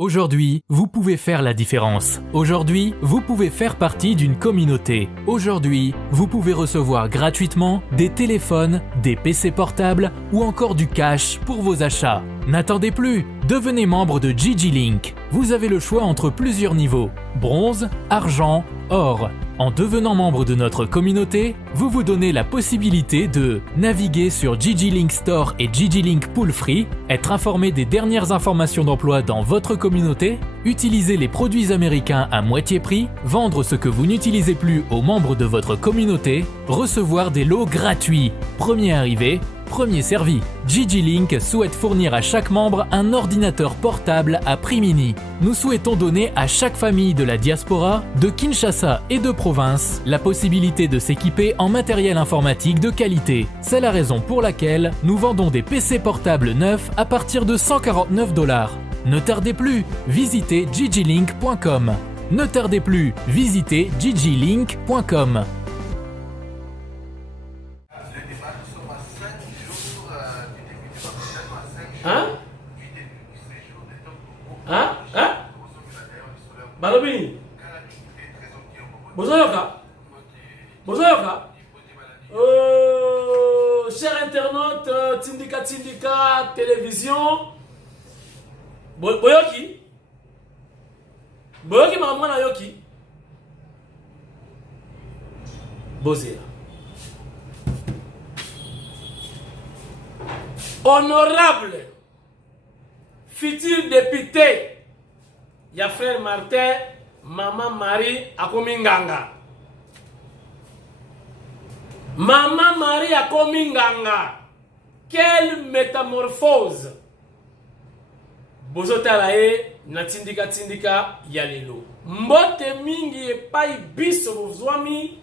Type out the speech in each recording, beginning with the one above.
Aujourd'hui, vous pouvez faire la différence. Aujourd'hui, vous pouvez faire partie d'une communauté. Aujourd'hui, vous pouvez recevoir gratuitement des téléphones, des PC portables ou encore du cash pour vos achats. N'attendez plus, devenez membre de GG Link. Vous avez le choix entre plusieurs niveaux: bronze, argent, or. En devenant membre de notre communauté, vous vous donnez la possibilité de naviguer sur GG Link Store et GG Link Pool Free, être informé des dernières informations d'emploi dans votre communauté, utiliser les produits américains à moitié prix, vendre ce que vous n'utilisez plus aux membres de votre communauté, recevoir des lots gratuits. Premier arrivé, premier servi. GG Link souhaite fournir à chaque membre un ordinateur portable à prix mini. Nous souhaitons donner à chaque famille de la diaspora, de Kinshasa et de province, la possibilité de s'équiper en matériel informatique de qualité. C'est la raison pour laquelle nous vendons des PC portables neufs à partir de 149 $. Ne tardez plus, visitez gglink.com. Ne tardez plus, visitez gglink.com. Hein? Hein? Hein? Balobini? Bozoyoka? Bozoyoka? Chers internautes, Tindika, télévision. Boyoki? Boyoki maman yoki? Bozea. Honorable futur député, ya frère Martin, maman Marie Akominganga. Maman Marie Akominganga. Quelle métamorphose! Bozotalae na tindika ya lelo. Mbote mingi epai biso bozwami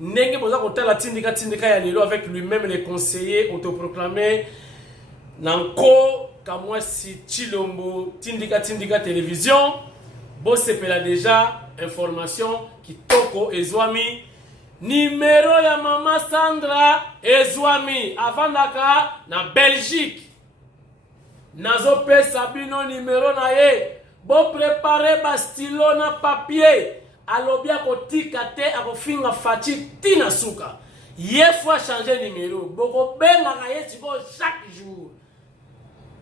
ndenge boza kotala tindika ya lelo avec lui-même les conseillers autoproclamés Nanko Kamwasi Chilombo tindika télévision. Bosepela déjà information kitoko ezwami numéro ya mama Sandra ezwami avandaka na Belgique. Nazo pesa bino numéro na ye. Bo préparer ba stylo na papier. Alobia kotika te akofinga fachi tina suka. Ye fois changer numéro. Boko benga ka ye tiko chaque jour.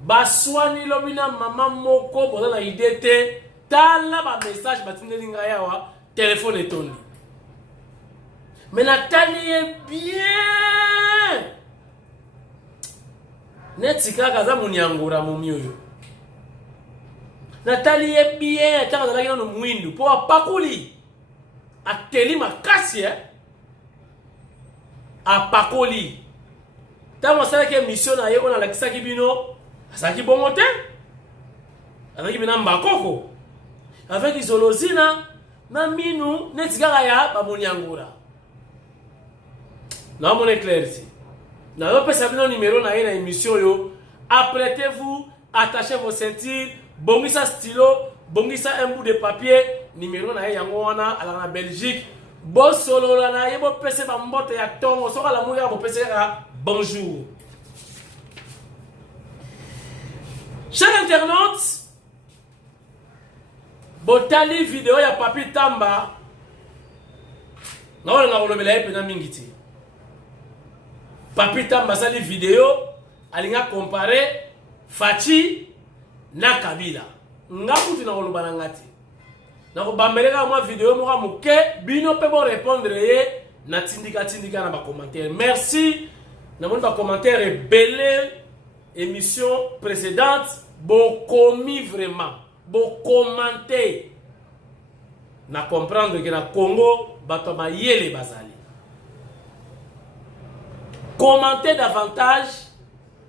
Baswani lobina mama moko boza na idée te. Tala ba message batindeli nga yawa téléphone etondi. Mais Nathalie est bien. Netika kaza munyangura mumioyo. Nathalie est bien. Tanga zalaki na mwindu po apakuli. Ateli makasi apakoli. Tama salaki mission na ye on la kisaki bino. Asaki bongo te. Avec bina mbakoko. Avec isolozina na minu netika ya bamunyangura. Na mon éclair ici. Na yo pesa bino numéro na ye na émission yo. Apprêtez-vous, attachez vos ceintures, bongisa stylo, bongisa un bout de papier, numéro na ye yango wana ala na Belgique. Bo solo la na ye bo pesa ba mbote ya tongo soka la muya bo pesa ka bonjour. Chers internautes, botali vidéo ya Papi Tamba. Na wala na kolobela ye pena mingiti. Papi Tamba sali vidéo alinga comparer Fachi na Kabila. Ngakuti na koloba na ngati. Na ko bambeleka mwa vidéo moka muke bino pe bo répondre ye na tindika na ba commentaire. Merci. Na moni ba commentaire belé émission précédente bo commis vraiment. Bo commenter. Na comprendre que na Congo bato ba yele bazali. Commentez davantage,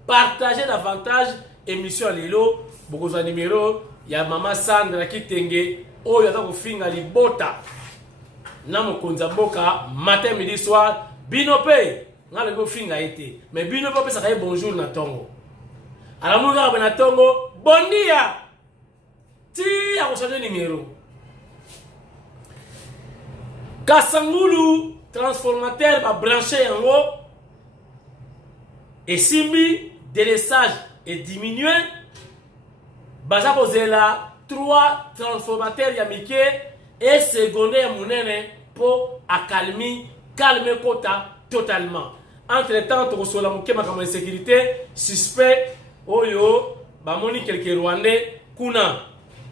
partagez davantage émission Lelo, beaucoup de numéro, il y a maman Sandra qui tenge, oh il y a donc finga libota. Namo konza boka matin midi soir, binope, nga le go finga été. Mais binope ça kaye bonjour na tongo. Alors mon gars na tongo, bon dia. Ti a ko changer numéro. Kasangulu transformateur ba brancher en haut. Et si le délaissage est diminué, baza kozela 3 transformateurs ya mike et secondaire munene pour calmer kota totalement. Entre temps tokosola muke makambo de sécurité suspect oyo bamoni quelques Rwandais kuna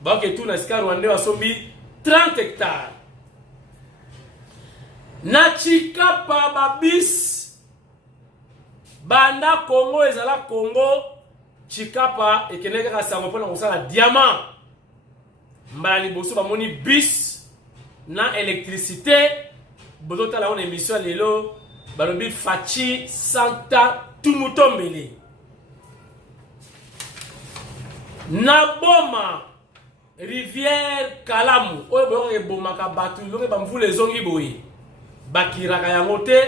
baoke tuna sika Rwandais wasombi 30 hectares na Chikapa babis banda Congo ezala Congo Chikapa ekeneka kasango pona kosala diamant mbala liboso bamoni bis na électricité bozota la on émission lelo balobi Fachi Santa Tumutombele na boma rivière Kalamu oyo boyoka ebomaka batu longe bamvula ezongi boye bakiraka yango te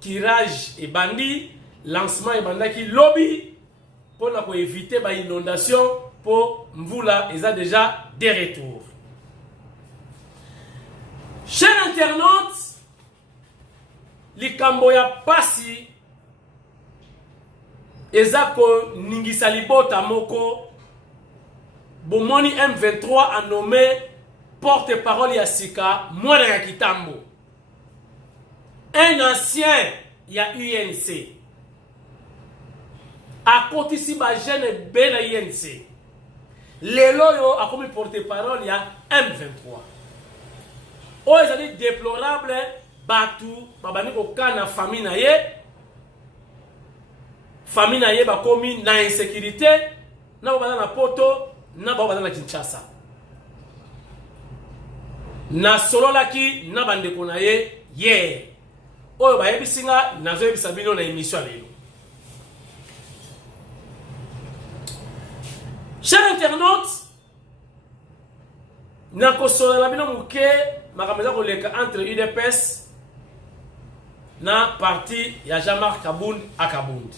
tirage ebandi lancement ebandaki lobby pour éviter ba inondation pour mvula eza déjà de retour. Chers internautes, likambo ya pasi eza ko ningisa libota moko bomoni M23 a nommé porte-parole ya sika mwana ya kitambo, un ancien ya UNC a kotisi ba jeune be na UNC lelo yo a komi porte-parole ya M23 o ezali déplorable batu babani kokana famille na ye bakomi na insécurité na babana na poto na babana na Kinshasa na sololaki na bandeko na ye oyo bayebisinga nazoyebisa bino na émission lelo. Chers internautes, nakosola la bino muke makameza koleka entre UDPS na parti ya Jean-Marc Kabund à Kabund.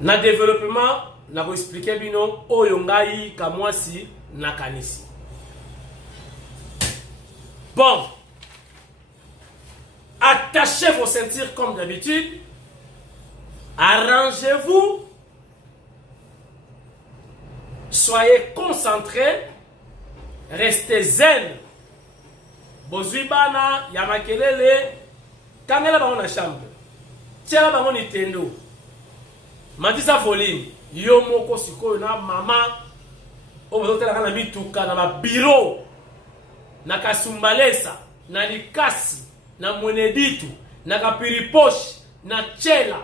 Na développement nako expliquer bino oyo ngai kamwasi na kanisi. Bon, attachez vos ceintures comme d'habitude. Arrangez-vous. Soyez concentrés, restez zen. Bozuibana, yamakelele, kangela bango na chambre. Tiela bango Nintendo. Matisa foline, yo moko sikoyo na mama, obozotela kana mituka na ba bureau, na kasumbalesa, na likasi, na mweneditu, na kapiriposhi, na chela.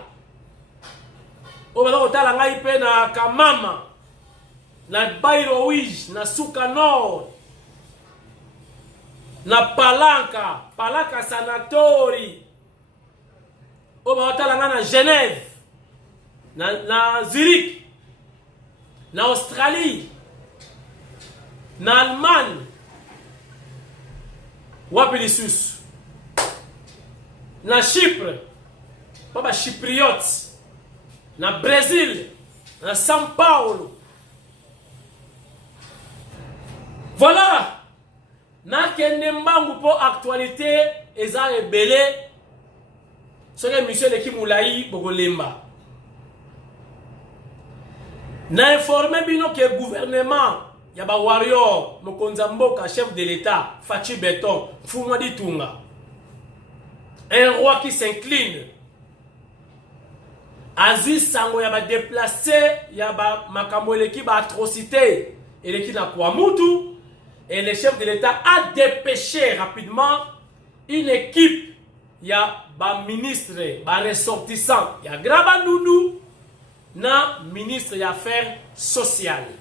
Obozotela ngai pe na kamama. Na Bairo Wij, na Suka Nord, na Palanka Sanatori, Obatalanga na Genève, na Zurich, na Australie, na Allemagne, Wapilissus, na Chypre, Baba Chypriote, na Brésil, na São Paulo. Voilà, na kende mbangu po actualité eza ebele soki émission leki mulai bokolemba. Na informé bino que gouvernement ya ba warrior mokonza mboka chef de l'état Fachi Beton Fuma Ditunga, un roi qui s'incline, azui sango ya ba déplacé ya ba makambo leki ba atrocité et leki na kwa mutu. Et le chef de l'État a dépêché rapidement une équipe, il y a un ministre, un ressortissant, il y a Grabandounou, na ministre des Affaires sociales.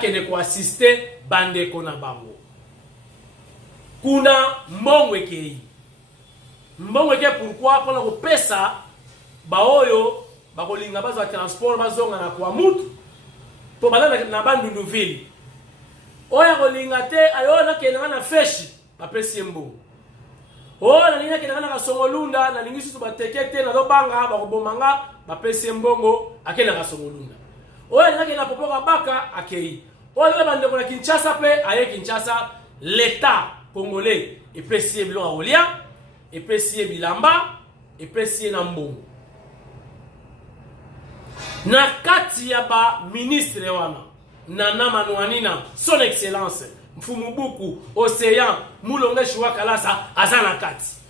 Qui ne assister bande kona bango. Kuna mbongweke. Mbongweke pourquoi pour ko pesa baoyo bakolinga baza transport bazonga na kwa mutu to bazana na Bandundu ville. Oya kolingate ayona kenanga na feshi bapesi mbo. Oya nina kenanga na kasongolunda na lingi susu batekete na dobanga bakobomanga bapesi mbongo akena kasongolunda. Oya nina kenanga popoka baka akei. Oya bande ko na Kinshasa pe aye Kinshasa l'état congolais epesi biloko aolia, epesi bilamba, epesi na mbongo. Na kati ya ba ministre wana Nana Manouanina, son excellence, Mfumubuku, Océan, Moulonge Chouakalasa, Azanakati.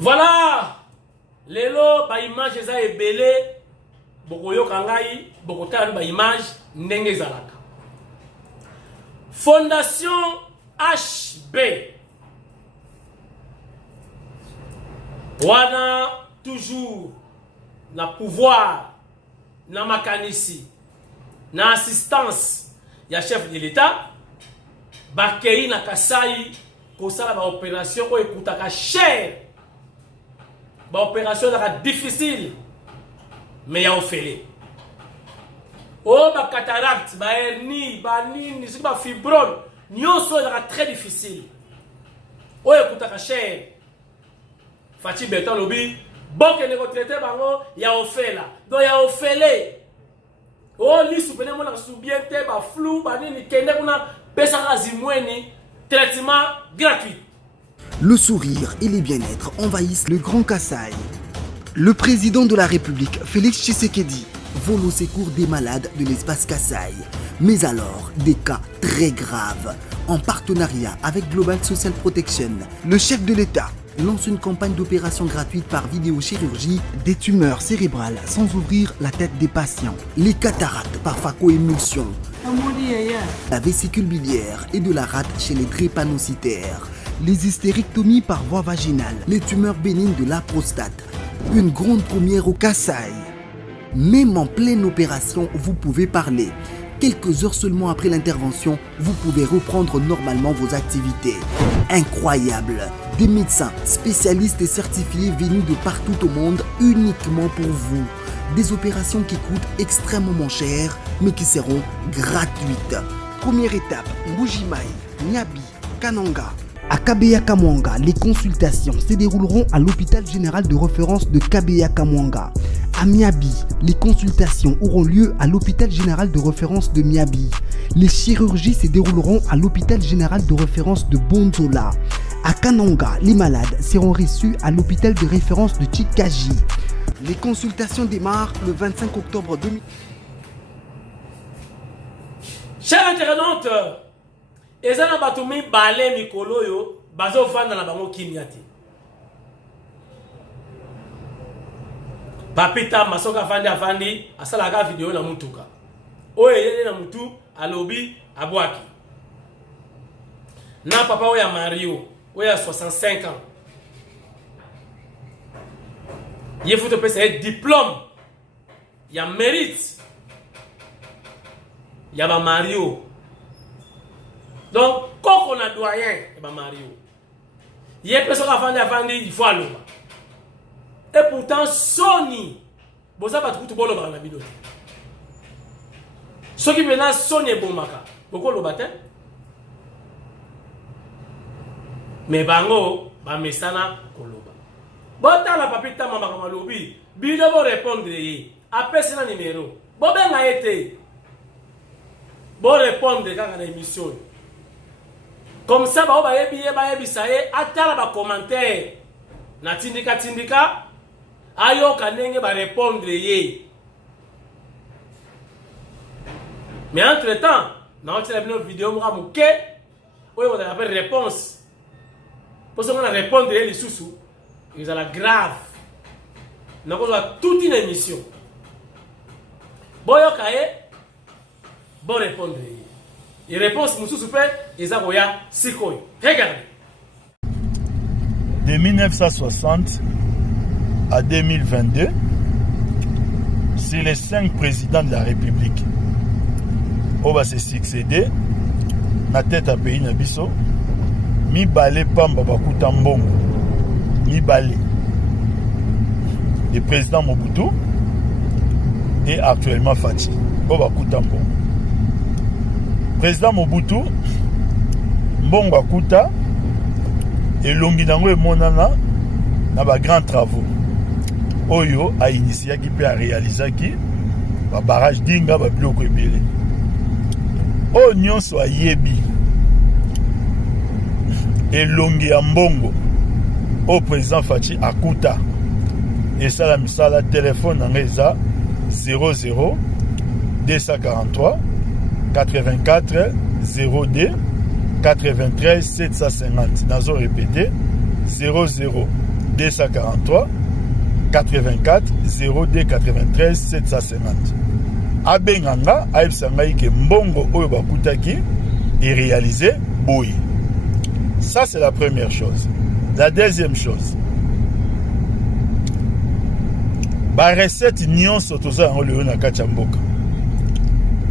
Voilà, lelo ba image eza ebele bokoyoka ngai bokotala ba image ndenge ezalaka. Fondation HB wana toujours na pouvoir na makanisi na assistance ya chef de l'État bakei na Kasai kosala ba opération ko ekutaka cher. Ba opération difficile mais ya ofele. Oh ba cataracte, ba hernie, ba nini, ba fibrome, nyonso eza très difficile. Oh ekutaka cher. Fati Beton lobi, bon que nego traiter bango ya ofela. Donc ya ofele. Oh li soupene mo na bien te ba flou, ba nini kende kuna pesa azimweni traitement gratuit. Le sourire et les bien-être envahissent le Grand Kasaï. Le président de la République, Félix Tshisekedi, vole au secours des malades de l'espace Kasaï. Mais alors, des cas très graves. En partenariat avec Global Social Protection, le chef de l'État lance une campagne d'opération gratuite par vidéochirurgie des tumeurs cérébrales sans ouvrir la tête des patients, les cataractes par phacoémulsion, la vésicule biliaire et de la rate chez les drépanocytaires, les hystérectomies par voie vaginale, les tumeurs bénignes de la prostate, Une grande première au Kasaï. Même en pleine opération, vous pouvez parler. Quelques heures seulement après l'intervention, vous pouvez reprendre normalement vos activités. Incroyable! Des médecins, spécialistes et certifiés venus de partout au monde uniquement pour vous. Des opérations qui coûtent extrêmement cher, mais qui seront gratuites. Première étape, Mbujimai, Nyabi, Kananga. À Kabeya Kamwanga, les consultations se dérouleront à l'hôpital général de référence de Kabeya Kamwanga. À Miabi, les consultations auront lieu à l'hôpital général de référence de Miabi. Les chirurgies se dérouleront à l'hôpital général de référence de Bonzola. À Kananga, les malades seront reçus à l'hôpital de référence de Chikaji. Les consultations démarrent le 25 octobre 2000. Chers internautes, ezana batumi balé mikolo yo bazo vanda na bango kimyati. Papita masoka afandi asalaka vidéo na mutuka. Oye yele na mutu alobi abwaki. Na papa oya Mario, oya 65 ans. Il faut te payer diplôme. Il y a mérite. Il y a Mario. Donc, quand on a doyen, il y a Mario. Il y a personne qui il faut aller. Et pourtant, Sony, vous savez pas tout le monde dans la vidéo. Ce qui vient Sony est bon maka. Pourquoi le baptême? Mais bango, ba mesana koloba. Bota la papita mama kama lobi, bido bo répondre yi. Appelle ce numéro. Bo benga été. Bo répondre quand on a émission. Comme ça ba yebi saye atala ba commentaire. Na tindika ayo kanenge ba répondre yi. Mais entre temps, na on une vidéo mo muke, oyo on appelle réponse. Pour ça on a répondre les sous. Ils ont la grave. Nous avons toute une émission. Bon, bon répondre. Et réponse, nous super, ils ont Sikoy. Regardez. De 1960 à 2022, c'est les 5 présidents de la République. On va se succéder. La tête à pays Nabiso. Mi balé pamba bakuta mbongo. Nibali, le président Mobutu et actuellement Fati. Boba Kutambo. Président Mobutu, Mbongo Kuta et Longinango et Monana na ba grands travaux. Oyo a initié qui peut réaliser qui ba barrage dinga ba biloko ebele. O nyonso ayebi et Longi ya Mbongo au président Fati Akuta et ça la misala téléphone en reza 00 243 84 02 93 750 nazo répété 00 243 84 02 93 750 abenganga aibsangai ke mbongo oyo bakutaki et réalisé boy. Ça c'est la première chose. La deuxième chose, ba recette nyonso toza ngo leo na kati ya mboka.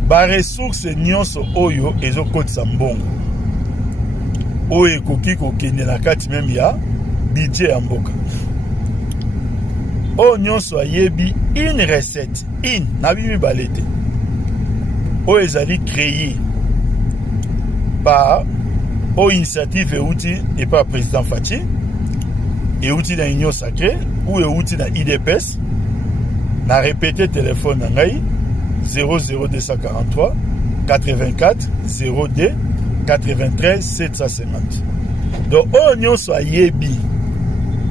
Ba ressources nyonso oyo ezokotisa mbongo. Oyo ekoki kokende na kati même ya budget ya mboka. Oyo nyonso ayebi une recette, na bimi balete. Oyo ezali créé par initiative et outil et par président Fati. Et outil dans l'Union Sacrée ou outil dans IDPS, n'a répété téléphone en 00243 84 02 93 750. Donc, on soit yebi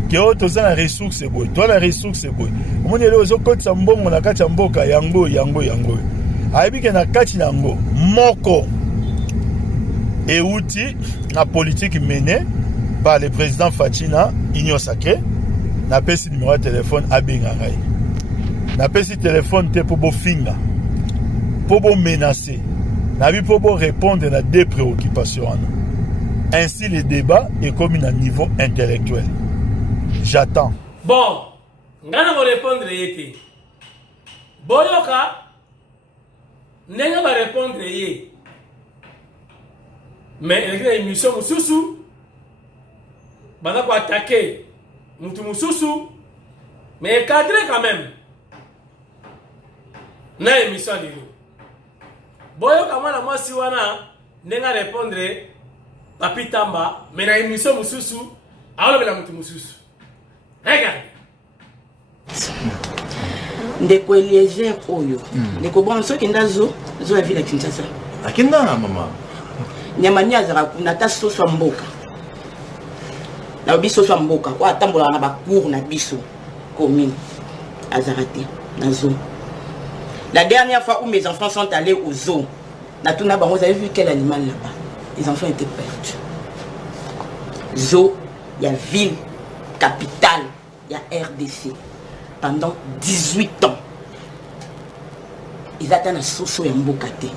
que autres ont la ressource et boy. Toi, la ressource et boy. On est là aux côtés sambon, on a kacha mboka yango. Aibi que na kachi yango moko et outil la politique menée par le président Fatina Union Sacrée. Na pesi numéro de téléphone abengangai. Na pesi téléphone te pour finga. Pour menacer. Na bi pour répondre à des préoccupations. Ainsi le débat est comme à un niveau intellectuel. J'attends. Bon, ngana ko répondre yete boyoka nenga ba répondre ye mais il y a une émission mususu bana ko attaquer mutu mususu mais cadré quand même na émission lelo boyoka mwana mwasi wana nenga répondre papi tamba mais na émission mususu alobela mutu mususu regarde ndeko Eliezer oyo ndeko bonso kenda zo ya ville ya Kinshasa akenda mama nyamani azaka kuna ta soso mboka na biso so mboka kwa tambola na bakour na biso commune azarate na zo. La dernière fois où mes enfants sont allés au zoo, Natuna Bango, vous avez vu quel animal là-bas? Les enfants étaient perdus. Zoo, il y a ville, capitale, il y a RDC. Pendant 18 ans. Ils attendent à Soso et Mbokate.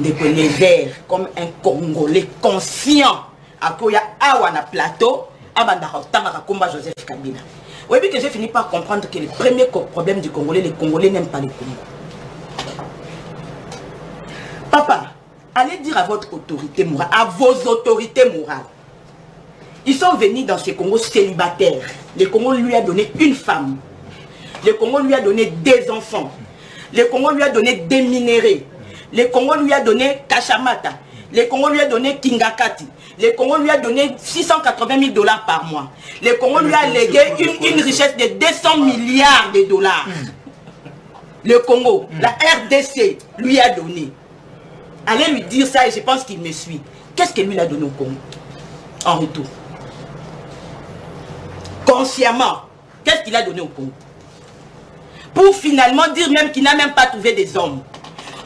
Les verts comme un Congolais conscient. À quoi il y a Awana plateau, Abandara combat Joseph Kabila. Oui, que j'ai fini par comprendre que le premier problème du Congolais, les Congolais n'aiment pas les Congo. Papa, allez dire à votre autorité morale, à vos autorités morales. Ils sont venus dans ce Congo célibataire. Le Congo lui a donné une femme. Le Congo lui a donné des enfants. Le Congo lui a donné des minéraux. Le Congo lui a donné Kachamata. Le Congo lui a donné Kingakati. Le Congo lui a donné 680 000 $ par mois. Le Congo lui a légué une richesse de 200 milliards de dollars. Le Congo, la RDC lui a donné. Allez lui dire ça et je pense qu'il me suit. Qu'est-ce que lui a donné au Congo en retour? Consciemment, qu'est-ce qu'il a donné au Congo? Pour finalement dire même qu'il n'a même pas trouvé des hommes.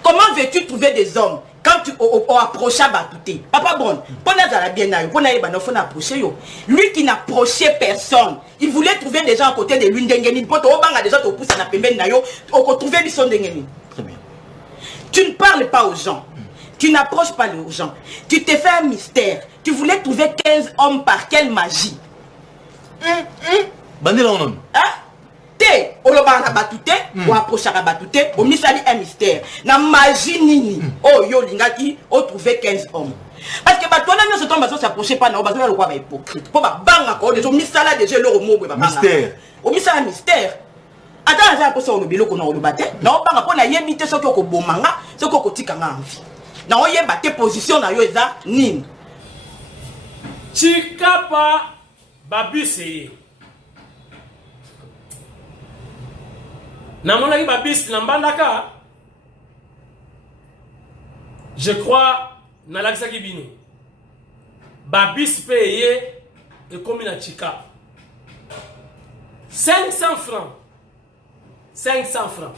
Comment veux-tu trouver des hommes quand tu approches à Batouté? Papa Bon, lui qui n'approchait personne, il voulait trouver des gens à côté de lui. Tu ne parles pas aux gens. Tu n'approches pas les gens. Tu te fais un mystère. Tu voulais trouver 15 hommes par quelle magie? Te, olobana batute, ou approchara batute, ou misali un mystère. Na magie nini, oh yo lingaki, ou trouver 15 hommes. Parce que batouana ne se tombe pas s'approcher pas, na obazo le roi hypocrite. Pour ba banga ko, des misala déjà le mot ba banga. Mystère. Ou misala mystère. Attends, ça pour ça on obilo ko na olobate. Na obanga ko na yebite so ko bomanga, so ko tikanga envie. Na o yebate position na yo eza nini. Chikapa babisi. Namonaki babis nambandaka. Je crois nalakisa kibino. Babis payé et comme na chika. 500 francs. 500 francs.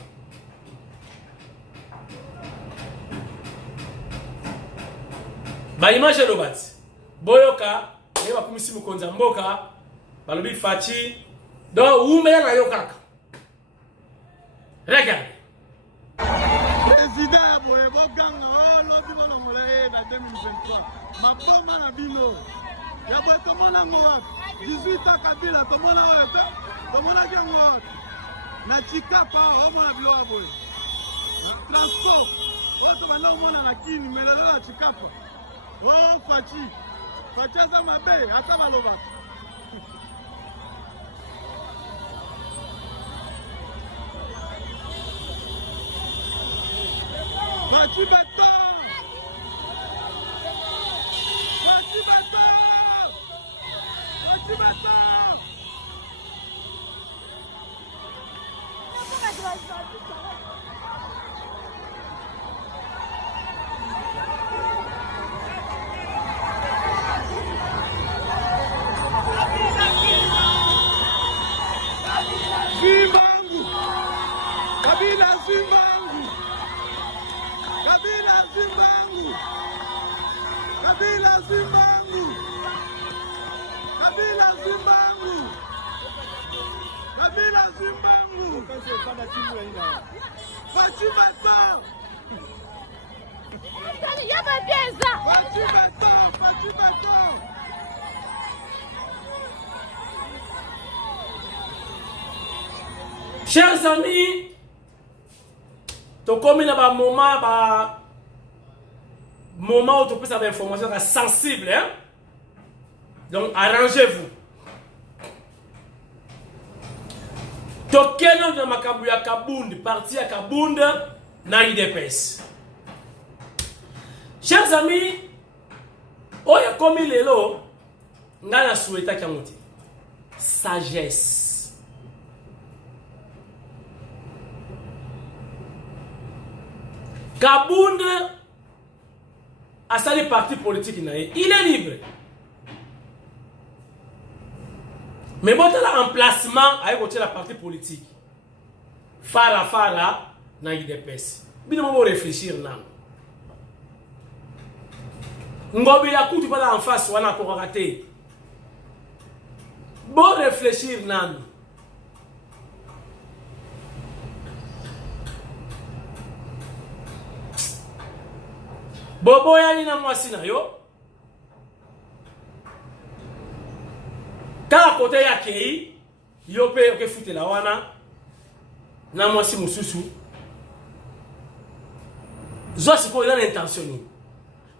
Ba image lobati. Boyoka, yeba kumisi mukonza mboka, balobi fachi. Donc umela na yokaka. Regarde. Président Aboye Boganga, oh, l'autre va l'envoyer dans 2023. Ma pomme à la bino. Yaboye, comment la mourad? 18 ans Kabila, comment la mourad? Comment la mourad? Na Chikapa, oh, mon abilo Aboye. Transport. Oh, tu vas là, na kini, mais là, la Chikapa. Oh, Fachi. Fachi, ça m'a bé, à ta malovat. Fachi béton! Fachi béton! Fachi béton! Zimbangu! Kabila Zimbangu! Kabila Zimbangu! Kabila Zimbangu! Kabila Zimbangu! Kabila Zimbangu! Fachi béton! Fachi béton! Fachi béton! Chers amis, tokomi na ba moment où tu peux savoir information sensible, hein? Donc arrangez-vous. Tokeno na makambu ya Kabound, parti ya Kabound na IDPS. Chers amis, oya komi lelo ngana souhaita kiamuti. Sagesse. Kabound a sali parti politique, il est libre. Mais bon, là, emplacement avec la partie politique. Fara na IDPS. Bien, on va réfléchir nan. Ngobi ya kutu pas en face, on a encore raté. Bon réfléchir nan. Bobo yani na mwasi na yo. Kala kote ya kei, yo pe oke fute la wana, na mwasi mususu. Zo siko yana intentioni.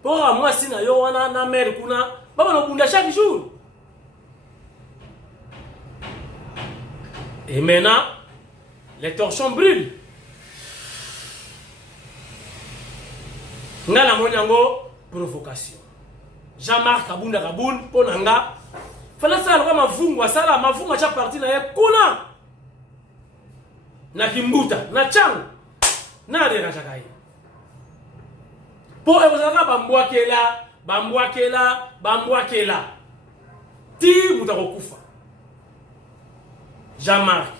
Pour mwasi na yo wana na mère kuna, baba no bunda chaque jour. Et maintenant, les torchons brûlent. Nga la monyango provocation. Jean-Marc Kabound ponanga. Fala sala kama mavungu cha parti na ye kuna. Na kimbuta, na chang. Na de na chakai. Po ezaka bambwakela. Ti mutakokufa. Jean-Marc.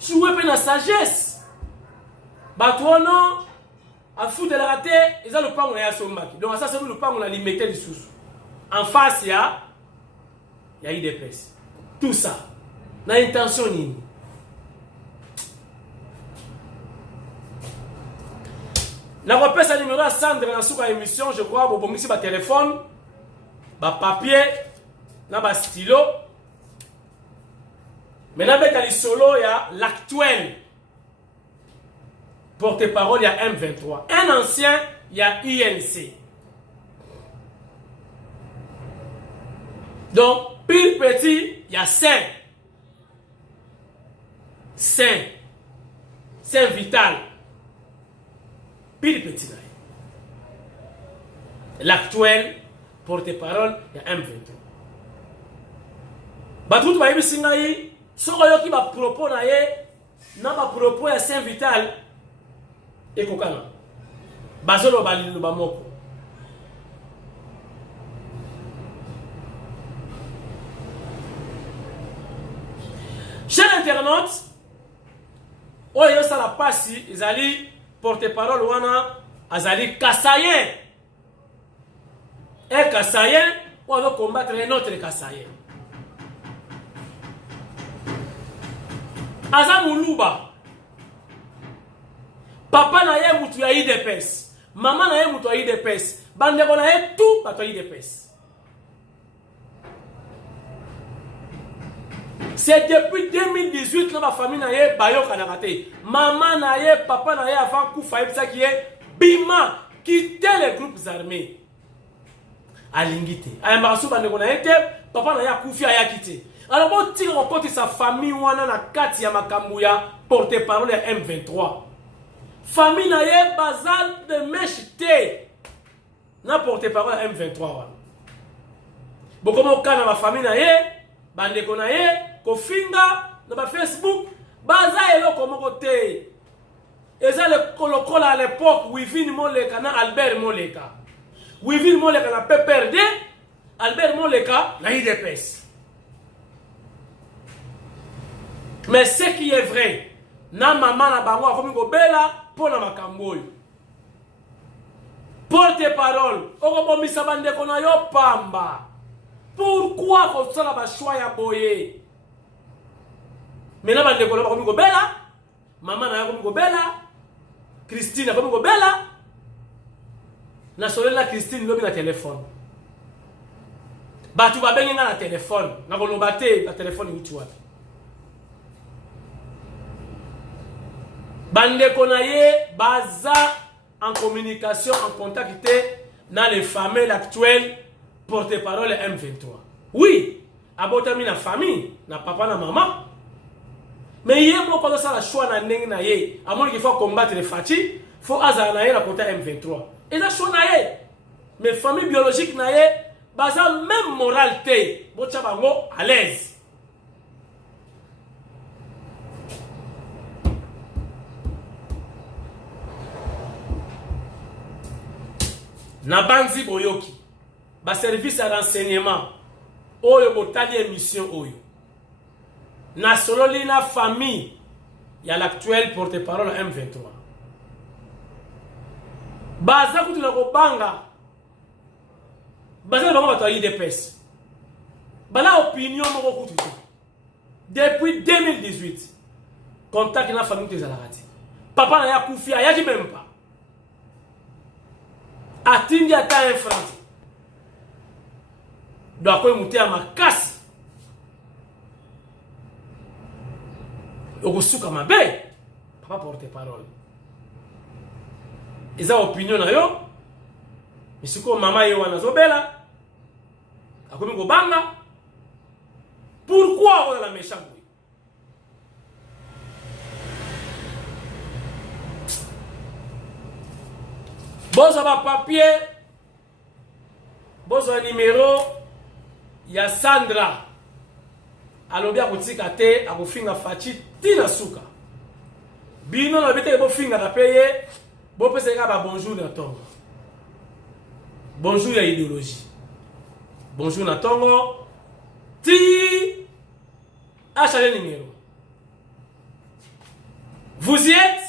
Jouer pe na sagesse. Batono a foutre la raté, ils ont le pan on a sombaki. Donc ça c'est le pan on a limité du sous. En face il y a IDPS. Tout ça. Na intention nini. La repère sa numéro à Sandre dans sous émission, je crois bon ici ba téléphone, ba papier, na ba stylo. Maintenant avec les solo il y a l'actuel porte-parole, il y a M23. Un ancien, il y a INC. Donc, pile petit, il y a Saint. Saint Vital. Pile petit. L'actuel porte-parole, il y a M23. Batout va y singaï, sokoyo qui va propos na ba propos à Saint Vital. Et kokana bazolo balilo bamoko chers internautes oyo ça la passe izali porte-parole wana azali Kassayen et Kassayen on va combattre un autre Kassayen Azamuluba. Papa na ye mutu ya IDPS. Maman na ye mutu ya IDPS. Bandeko na ye tout bato ya IDPS. C'est depuis 2018 que ma famille na ye bayo kanakate. Maman na ye, papa na ye avant koufa ça qui est bima quitter les groupes armés. Alingite. Ayambasu bandeko na ye te, papa na ye koufi aya quitté. Alors bon tire en compte sa famille wana na kati ya makambu ya porte-parole ya M23. Famille na ye bazal de mechité. Na porte-parole ya M23 wana. Bokomo kana ma famille na ye, bandeko na ye, kofinga na ba Facebook, baza eloko moko te. Eza le kolokola à l'époque Wivin Moleka na Albert Moleka. Wivin Moleka na PPRD, Albert Moleka na IDPS. Mais ce qui est vrai, na maman na bango akomi ko bela pour na makambo oyo. Porte-parole, okobomisa bandeko na yo pamba. Pourquoi ko sala ba choix ya boye? Mais na bandeko na bakomi ko bela, maman na akomi ko bela, Christine akomi ko bela. Na solela Christine lobi na téléphone. Batu ba benga na téléphone, na koloba te na téléphone uti wapi. bandeko na ye baza en communication, en contact dans les familles l'actuel porte-parole M23. Oui, abotami na famille, na papa na maman. Mais il y a beaucoup de ça la choix na ndenge na ye. À moins qu'il faut combattre les Fati, faut azar na ye la côté M23. Et la choix na ye. Mais famille biologique na ye, baza même moralité, bocha bango à l'aise. Na banzi boyoki ba service à renseignement oyo botali émission oyo na sololi na famille ya l'actuel porte-parole M23 baza kutu na kobanga baza bango bato ya IDPS bala opinion moko kutu te depuis 2018 contact na famille tezalaka te papa na ya kufi ayaki même pas atindi ata un franc do akoy muté makasi okosuka mabe papa porte parole eza opinion na yo misiko mama ye wana zobela akomi kobanga pourquoi on a la méchant boy bozo ba papier bozo numéro ya Sandra alobi akotika te akofinga fachi tina suka bino na bete bo finga na paye bo pese ka ba bonjour na tongo bonjour ya idéologie bonjour na tongo ti achale numéro vous y êtes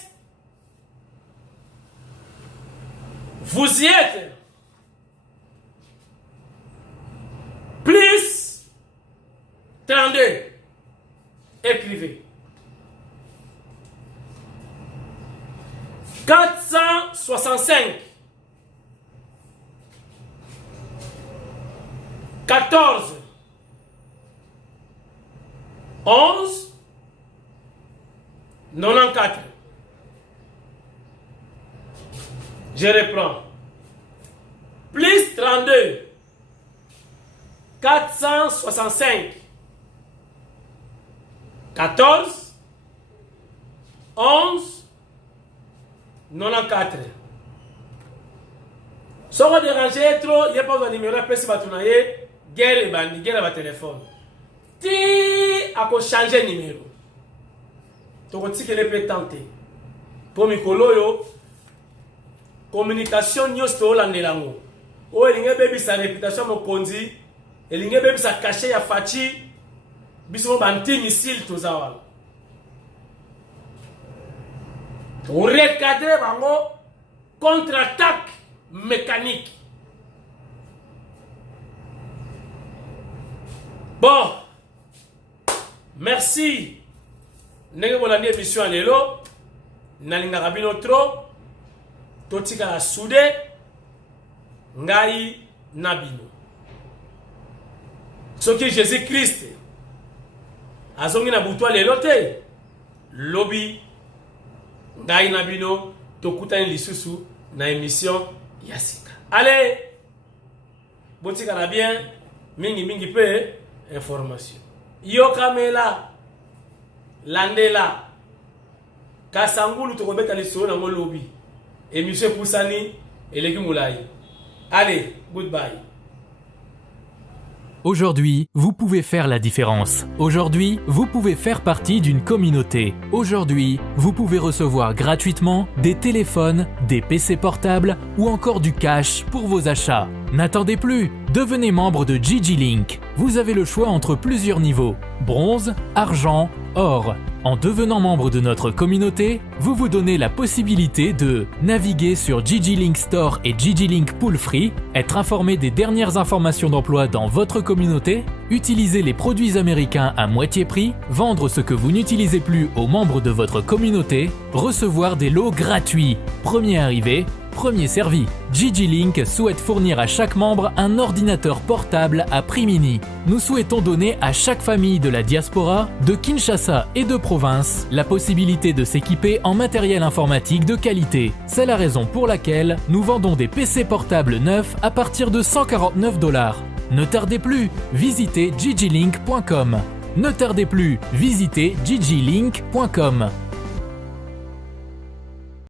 plus 32 écrivez 465 14 11 94. Je reprends. Plus 32 465 14 11 94. Si on déranger trop, il n'y a pas de numéro après si vous avez guerre et bandi, guerre à téléphone. Si vous changer de numéro, vous pouvez tenter. Pour Mikolo, communication news to landelango. O elinge baby sa réputation mo konzi, elinge baby sa caché ya fachi, biso banti missile to zawa. On recadrer bango contre-attaque mécanique. Bon, merci. Nenge bolandi émission lelo, nalinga rabino trop. Totika la soude ngai nabino soki Jésus Christ azongi na butwa lelo te lobi ngai nabino tokutani lisusu na émission yasika. Allez, botika la bien mingi pe information yo kamela landela kasangulu tokobeta lisolo na mo lobi et monsieur Poussani et les Moulaï. Allez, goodbye. Aujourd'hui, vous pouvez faire la différence. Aujourd'hui, vous pouvez faire partie d'une communauté. Aujourd'hui, vous pouvez recevoir gratuitement des téléphones, des PC portables ou encore du cash pour vos achats. N'attendez plus, devenez membre de Gigi Link. Vous avez le choix entre plusieurs niveaux, bronze, argent, or. En devenant membre de notre communauté, vous vous donnez la possibilité de naviguer sur Gigi Link Store et Gigi Link Pool Free, être informé des dernières informations d'emploi dans votre communauté, utiliser les produits américains à moitié prix, vendre ce que vous n'utilisez plus aux membres de votre communauté, recevoir des lots gratuits, premier arrivé, Premier servi. GigiLink souhaite fournir à chaque membre un ordinateur portable à prix mini. Nous souhaitons donner à chaque famille de la diaspora, de Kinshasa et de province, la possibilité de s'équiper en matériel informatique de qualité. C'est la raison pour laquelle nous vendons des PC portables neufs à partir de $149. Ne tardez plus, visitez gigilink.com. Ne tardez plus, visitez gigilink.com.